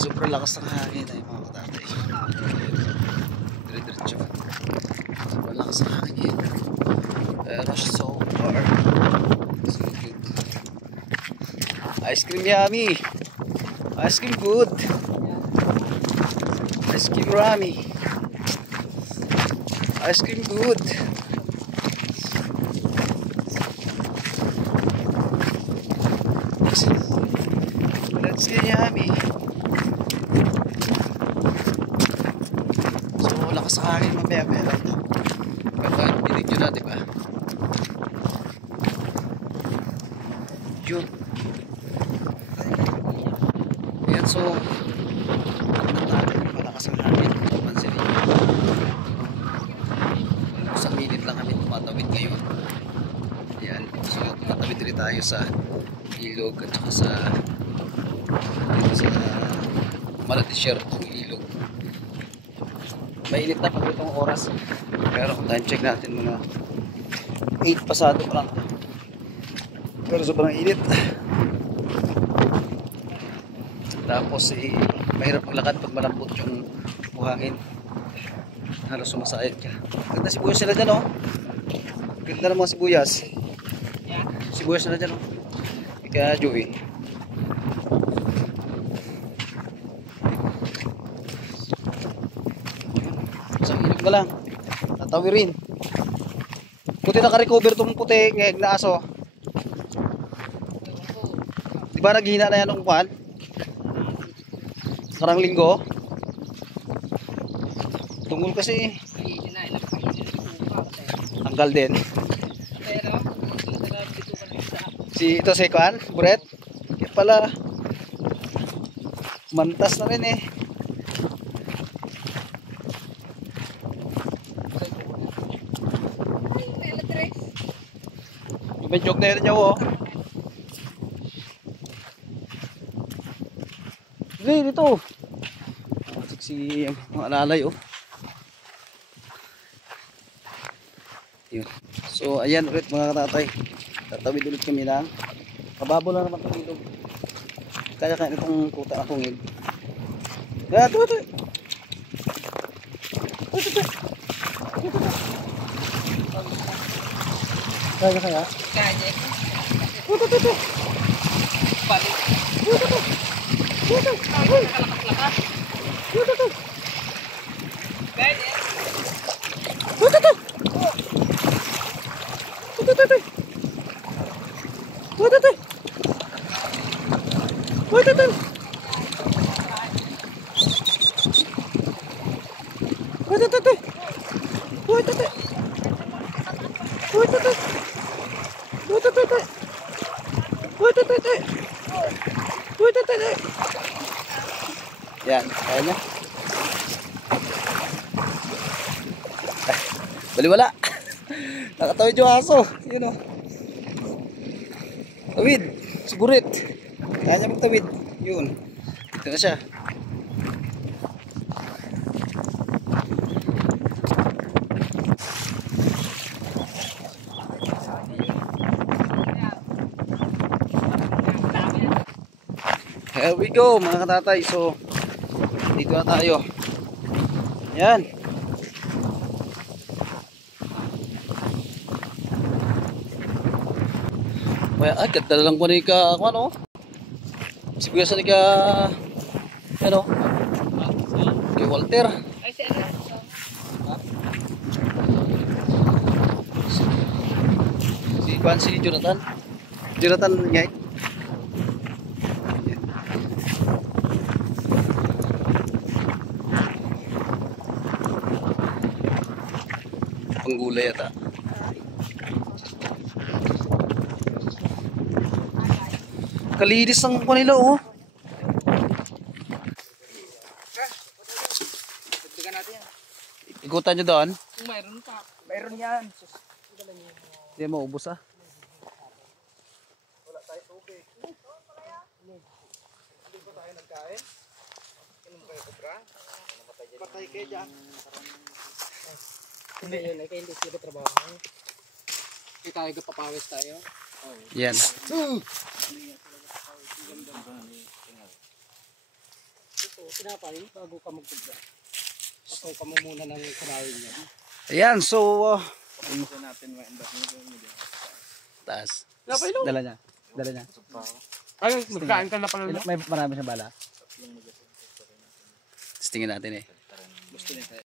Sobrang lakas ng hangin ay mga katatay. Dire-diretso. Sobrang lakas ng hangin. Pero so far, so good. Ice cream yummy. Ice cream good. Ice cream yummy. Ice cream good. Let's get yummy. So lakas sa hangin mamaya pero dinig nyo na diba? Yun. Ayan, so malakas ang hangin. Pansin nyo. Isang minute lang kami tumatawid ngayon. Ayan, so tumatawid rin tayo sa ilog at saka sa Maladesyertong ilog. Mainit na pag itong oras. Pero kung time check natin mga 8 pasado pa lang. Pero sobrang init. Tapos mahirap maglakad pag malambot yung buhangin. Halos sumasayad ka. Ganda sibuyas sila dyan, oh. Ganda ng mga sibuyas. Sibuyas sila dyan, oh. Kaya Joey. Isang ilog na lang. Tatawirin. Puti naka-recover itong puti ngayag na aso. Diba naghihina na yan ng kuhan? Karang linggo. Tungol kasi tanggal din. Si ito si kuhan, Buret. Kaya pala mantas na rin eh. Medyo na rin niya, oh. Dito. Si mga alalay, oh. Yun. So ayan ulit mga katatay. Tatawid ulit kami lang. Kababo lang naman itong ilog. Kaya itong kuta akong ilog. Ito. Kaya. Kaya. Ito. Balik. Ito. Yan, kaya niya. Baliwala. Nakatawid yung aso. Yun, o. Tawid. Sigurit. Kaya niya magtawid. Yun. Ito na siya. Here we go mga katatay. So dito na tayo. Yan. Ay, ganda lang ko ni ka ako ano. Sibuyas ni ka ano? Kay Walter. Ay si ano? Si Jonathan. Jonathan Ngay. Panggulay yata. Kalinis ng kanila, oh. Dagdagan natin yan. Ikutan nyo doon. Kung mayroon pa. Mayroon yan. Hindi mo ubos, ah. Wala tayo tubig. Hindi ko tayo nagkain. Inom kayo kubra. Patay kayo dyan. Hindi yun, ay kayo hindi sila trabaho. Hindi tayo papawis tayo. Yan. tinapay bago ka magtubra. Ako ka mo muna ng kurawin niya. Ayan, so Gusto natin ma-invest mo dyan. taas. Tinapay lang. Dala niya. Dala niya. Ay, magkain ka na pala. May marami siyang bala. Tingnan natin eh. Gusto niya